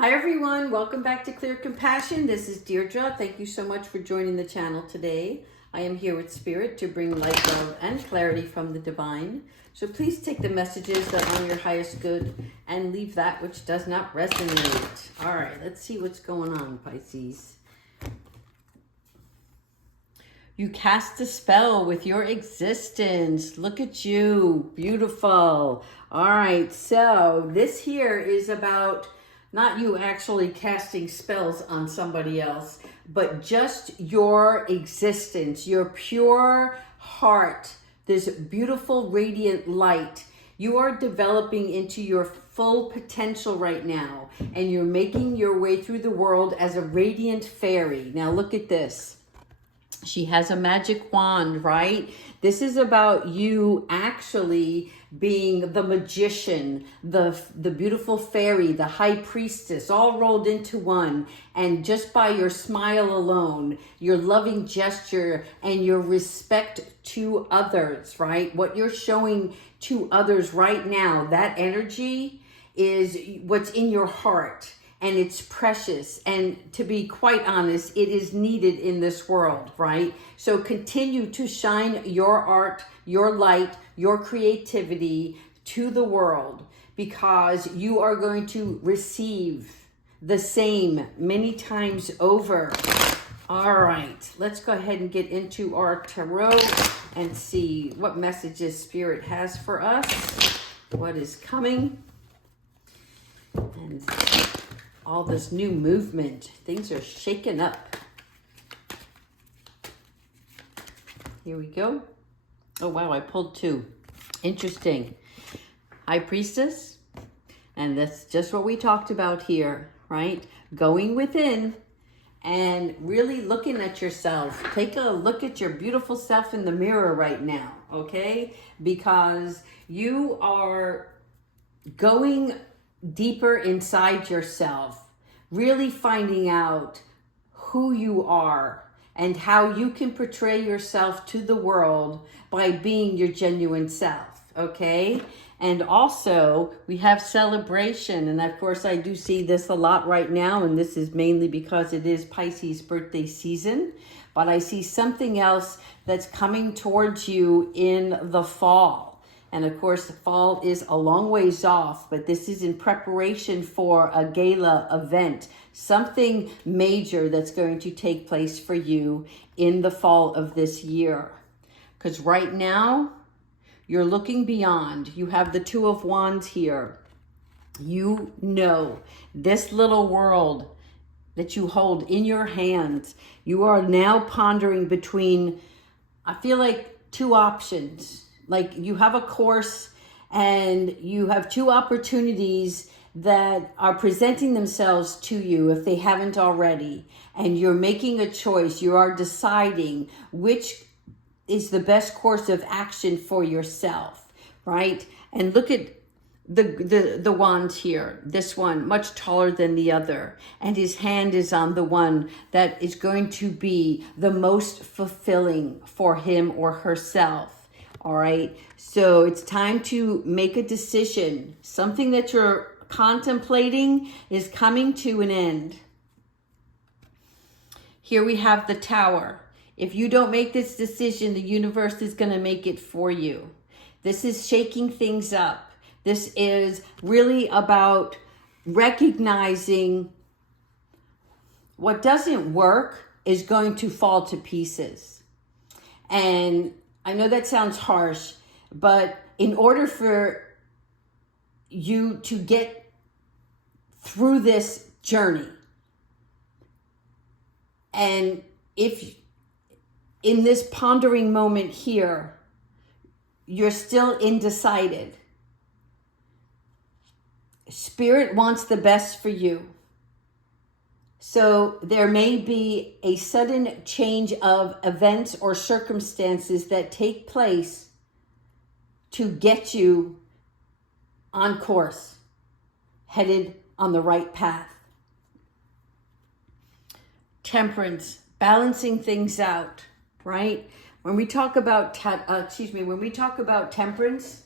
Hi everyone, welcome back to Clear Compassion. This is Deirdre. Thank you so much for joining the channel today. I am here with Spirit to bring light, love, and clarity from the divine. So please take the messages that are on your highest good and leave that which does not resonate. All right, let's see what's going on, Pisces. You cast a spell with your existence. Look at you, beautiful. All right, so this here is about not you actually casting spells on somebody else, but just your existence, your pure heart, this beautiful radiant light. You are developing into your full potential right now, and you're making your way through the world as a radiant fairy. Now look at this. She has a magic wand, right? This is about you actually being the magician, the beautiful fairy, the high priestess, all rolled into one. And just by your smile alone, your loving gesture and your respect to others, right? What you're showing to others right now, that energy is what's in your heart. And it's precious. And to be quite honest, it is needed in this world, right? So continue to shine your art, your light, your creativity to the world, because you are going to receive the same many times over. All right, let's go ahead and get into our tarot and see what messages Spirit has for us, what is coming, and all this new movement. Things are shaking up. Here we go. Oh, wow, I pulled two. Interesting. High Priestess. And that's just what we talked about here, right? Going within and really looking at yourself. Take a look at your beautiful self in the mirror right now, okay? Because you are going deeper inside yourself, really finding out who you are and how you can portray yourself to the world by being your genuine self, okay? And also, we have celebration, and of course I do see this a lot right now, and this is mainly because it is Pisces birthday season, but I see something else that's coming towards you in the fall. And of course, the fall is a long ways off, but this is in preparation for a gala event, something major that's going to take place for you in the fall of this year. Because right now, you're looking beyond. You have the Two of Wands here. You know this little world that you hold in your hands. You are now pondering between, I feel like, two options. Like you have a course and you have two opportunities that are presenting themselves to you if they haven't already. And you're making a choice. You are deciding which is the best course of action for yourself, right? And look at the wand here. This one, much taller than the other. And his hand is on the one that is going to be the most fulfilling for him or herself. All right, so it's time to make a decision. Something that you're contemplating is coming to an end. Here we have the Tower. If you don't make this decision, the universe is going to make it for you. This is shaking things up. This is really about recognizing what doesn't work is going to fall to pieces. And I know that sounds harsh, but in order for you to get through this journey, and if in this pondering moment here, you're still undecided, Spirit wants the best for you. So there may be a sudden change of events or circumstances that take place to get you on course, headed on the right path. Temperance, balancing things out, right? When we talk about temperance,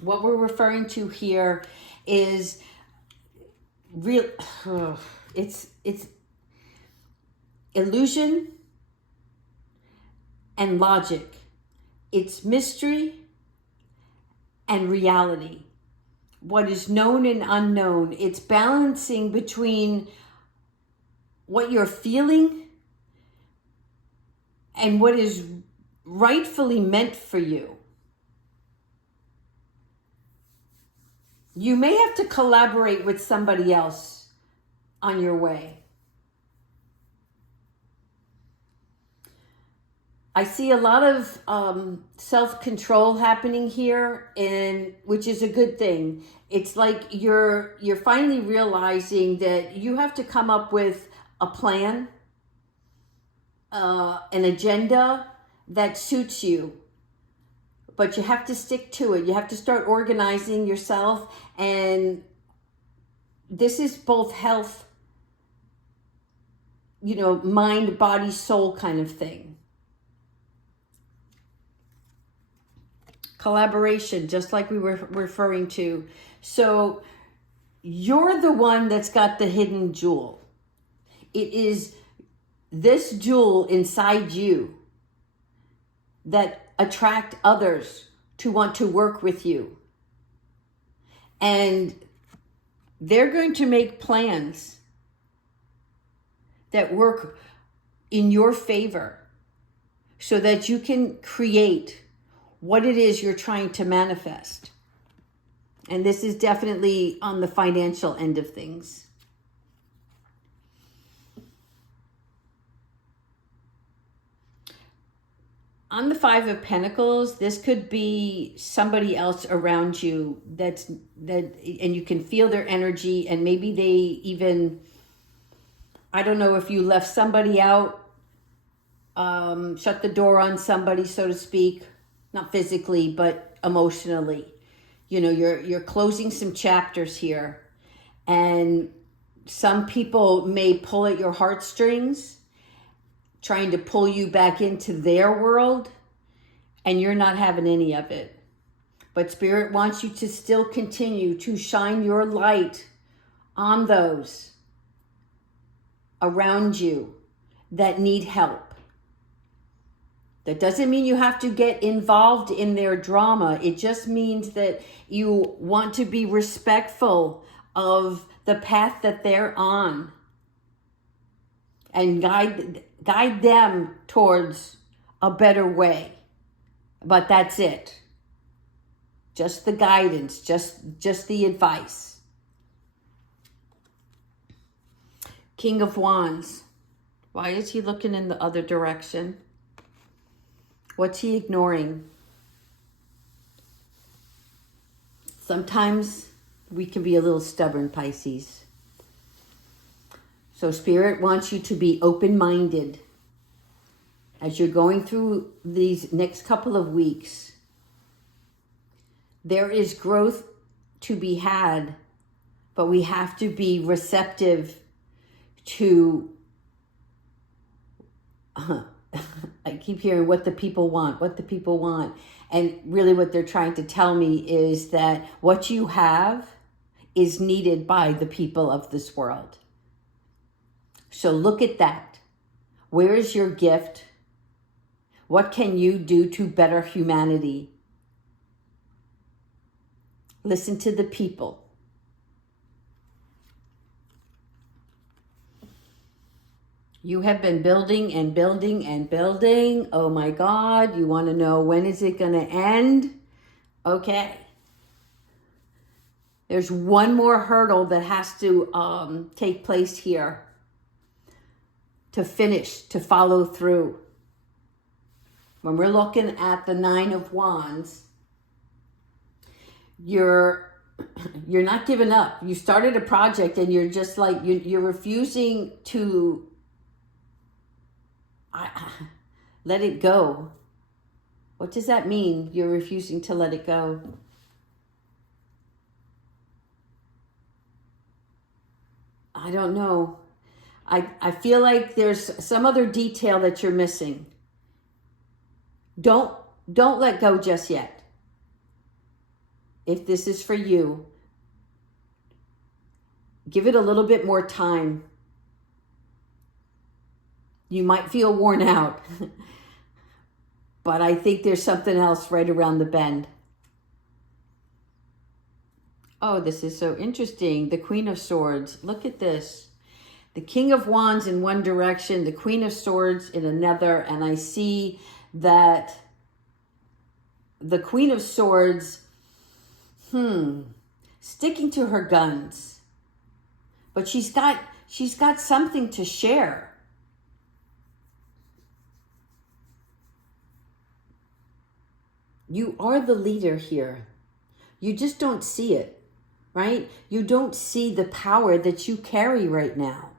what we're referring to here is real, it's illusion and logic. It's mystery and reality. What is known and unknown. It's balancing between what you're feeling and what is rightfully meant for you. You may have to collaborate with somebody else on your way. I see a lot of self-control happening here, and which is a good thing. It's like you're finally realizing that you have to come up with a plan, an agenda that suits you, but you have to stick to it. You have to start organizing yourself, and this is both health, mind, body, soul kind of thing. Collaboration, just like we were referring to. So you're the one that's got the hidden jewel. It is this jewel inside you that attract others to want to work with you. And they're going to make plans that work in your favor so that you can create what it is you're trying to manifest. And this is definitely on the financial end of things. On the Five of Pentacles, this could be somebody else around you and you can feel their energy, and maybe they even, I don't know if you left somebody out, shut the door on somebody, so to speak. Not physically, but emotionally. You're closing some chapters here. And some people may pull at your heartstrings, trying to pull you back into their world, and you're not having any of it. But Spirit wants you to still continue to shine your light on those around you that need help. That doesn't mean you have to get involved in their drama. It just means that you want to be respectful of the path that they're on and guide them towards a better way. But that's it. Just the guidance, just the advice. King of Wands. Why is he looking in the other direction? What's he ignoring? Sometimes we can be a little stubborn, Pisces. So Spirit wants you to be open-minded as you're going through these next couple of weeks. There is growth to be had, but we have to be receptive to I keep hearing what the people want. And really what they're trying to tell me is that what you have is needed by the people of this world. So look at that. Where is your gift? What can you do to better humanity? Listen to the people. You have been building and building and building. Oh my God, you want to know when is it going to end? Okay. There's one more hurdle that has to take place here to finish, to follow through. When we're looking at the Nine of Wands, you're not giving up. You started a project and you're just like, you're refusing to let it go. What does that mean? You're refusing to let it go. I don't know. I feel like there's some other detail that you're missing. Don't let go just yet. If this is for you, Give it a little bit more time. You might feel worn out, but I think there's something else right around the bend. Oh, this is so interesting. The Queen of Swords. Look at this. The King of Wands in one direction, the Queen of Swords in another, and I see that the Queen of Swords, sticking to her guns, but she's got something to share. You are the leader here. You just don't see it, right? You don't see the power that you carry right now.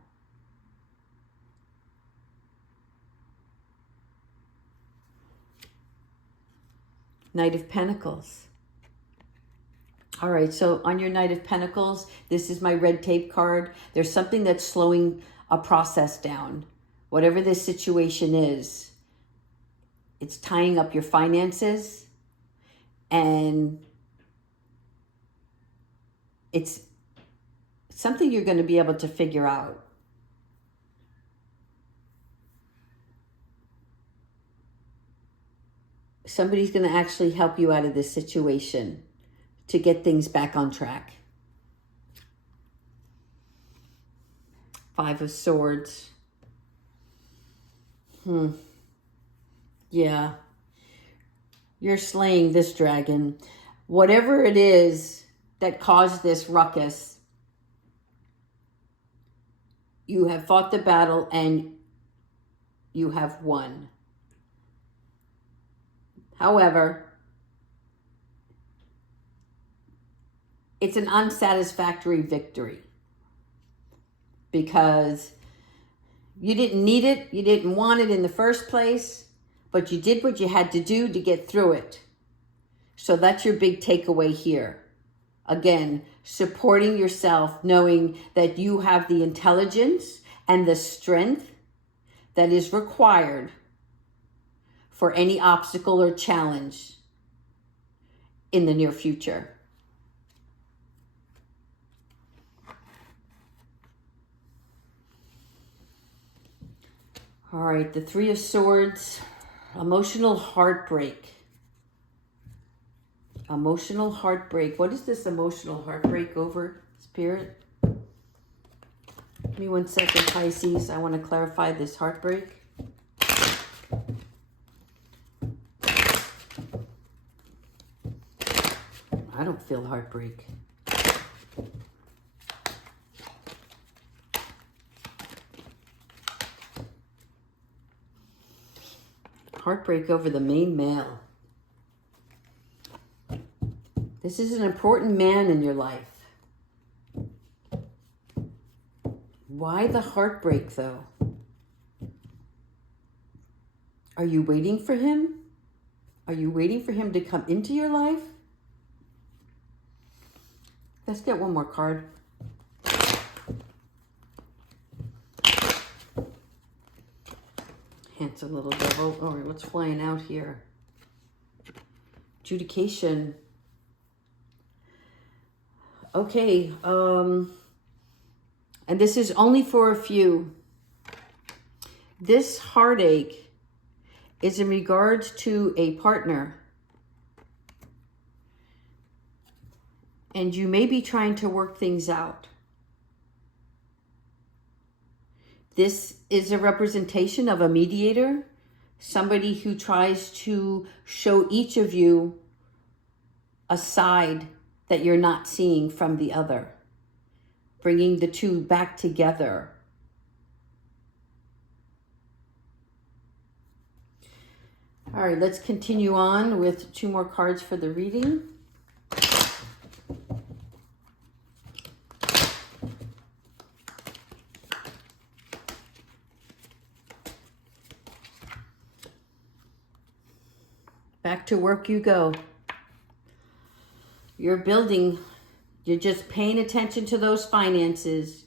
Knight of Pentacles. All right, so on your Knight of Pentacles, this is my red tape card. There's something that's slowing a process down. Whatever this situation is, it's tying up your finances, and it's something you're going to be able to figure out. Somebody's going to actually help you out of this situation to get things back on track. Five of Swords. Yeah. You're slaying this dragon. Whatever it is that caused this ruckus, you have fought the battle and you have won. However, it's an unsatisfactory victory because you didn't need it, you didn't want it in the first place, but you did what you had to do to get through it. So that's your big takeaway here. Again, supporting yourself, knowing that you have the intelligence and the strength that is required for any obstacle or challenge in the near future. All right, the Three of Swords, emotional heartbreak. Emotional heartbreak. What is this emotional heartbreak over, Spirit? Give me 1 second, Pisces. I want to clarify this heartbreak. I don't feel heartbreak. Heartbreak over the main male. This is an important man in your life. Why the heartbreak, though? Are you waiting for him? Are you waiting for him to come into your life? Let's get one more card. Handsome little devil. All right, what's flying out here? Adjudication. Okay, and this is only for a few. This heartache is in regards to a partner. And you may be trying to work things out. This is a representation of a mediator, somebody who tries to show each of you a side that you're not seeing from the other, bringing the two back together. All right, let's continue on with 2 more cards for the reading. Back to work you go. You're building, you're just paying attention to those finances.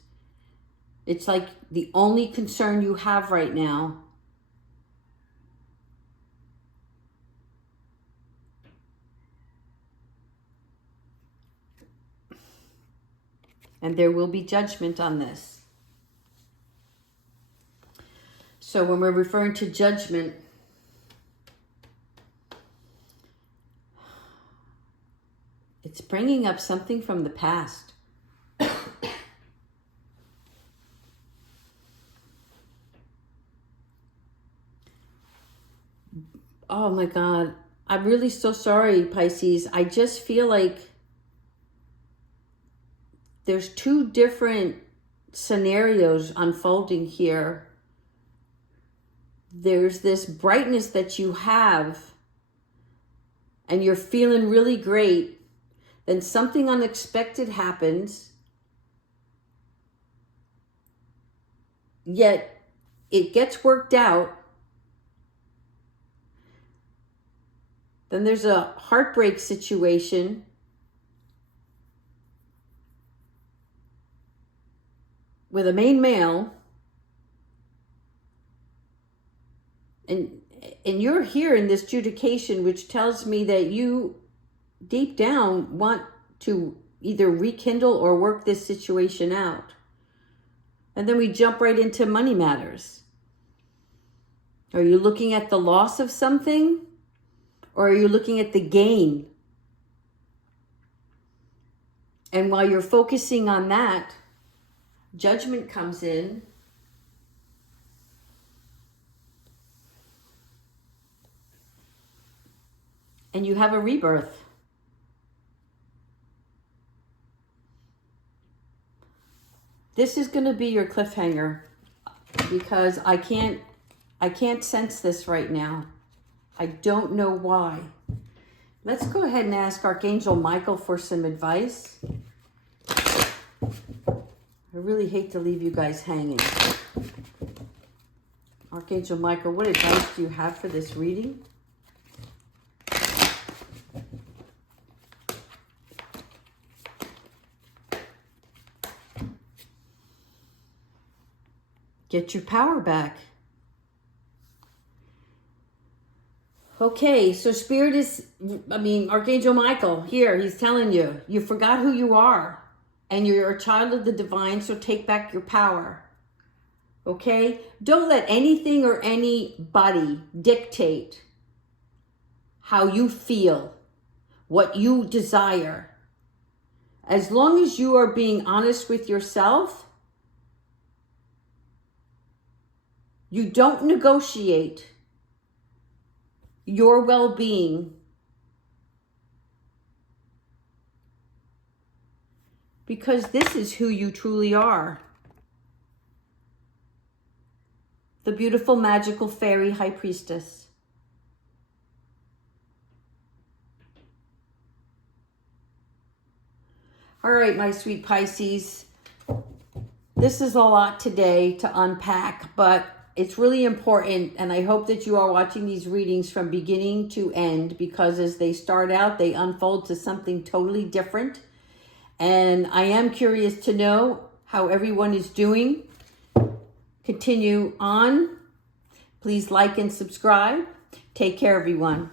It's like the only concern you have right now. And there will be judgment on this. So when we're referring to judgment, it's bringing up something from the past. Oh my God. I'm really so sorry, Pisces. I just feel like there's two different scenarios unfolding here. There's this brightness that you have and you're feeling really great. Then something unexpected happens. Yet it gets worked out. Then there's a heartbreak situation. With a main male. And you're here in this judication, which tells me that you deep down want to either rekindle or work this situation out. And then we jump right into money matters. Are you looking at the loss of something? Or are you looking at the gain? And while you're focusing on that, judgment comes in. And you have a rebirth. This is going to be your cliffhanger because I can't sense this right now. I don't know why. Let's go ahead and ask Archangel Michael for some advice. I really hate to leave you guys hanging. Archangel Michael, what advice do you have for this reading? Get your power back. Okay, so Spirit is, Archangel Michael, here, he's telling you, you forgot who you are. And you're a child of the divine, so take back your power. Okay? Don't let anything or anybody dictate how you feel, what you desire. As long as you are being honest with yourself, you don't negotiate your well-being because this is who you truly are. The beautiful, magical fairy high priestess. All right, my sweet Pisces. This is a lot today to unpack, but it's really important, and I hope that you are watching these readings from beginning to end, because as they start out, they unfold to something totally different. And I am curious to know how everyone is doing. Continue on. Please like and subscribe. Take care, everyone.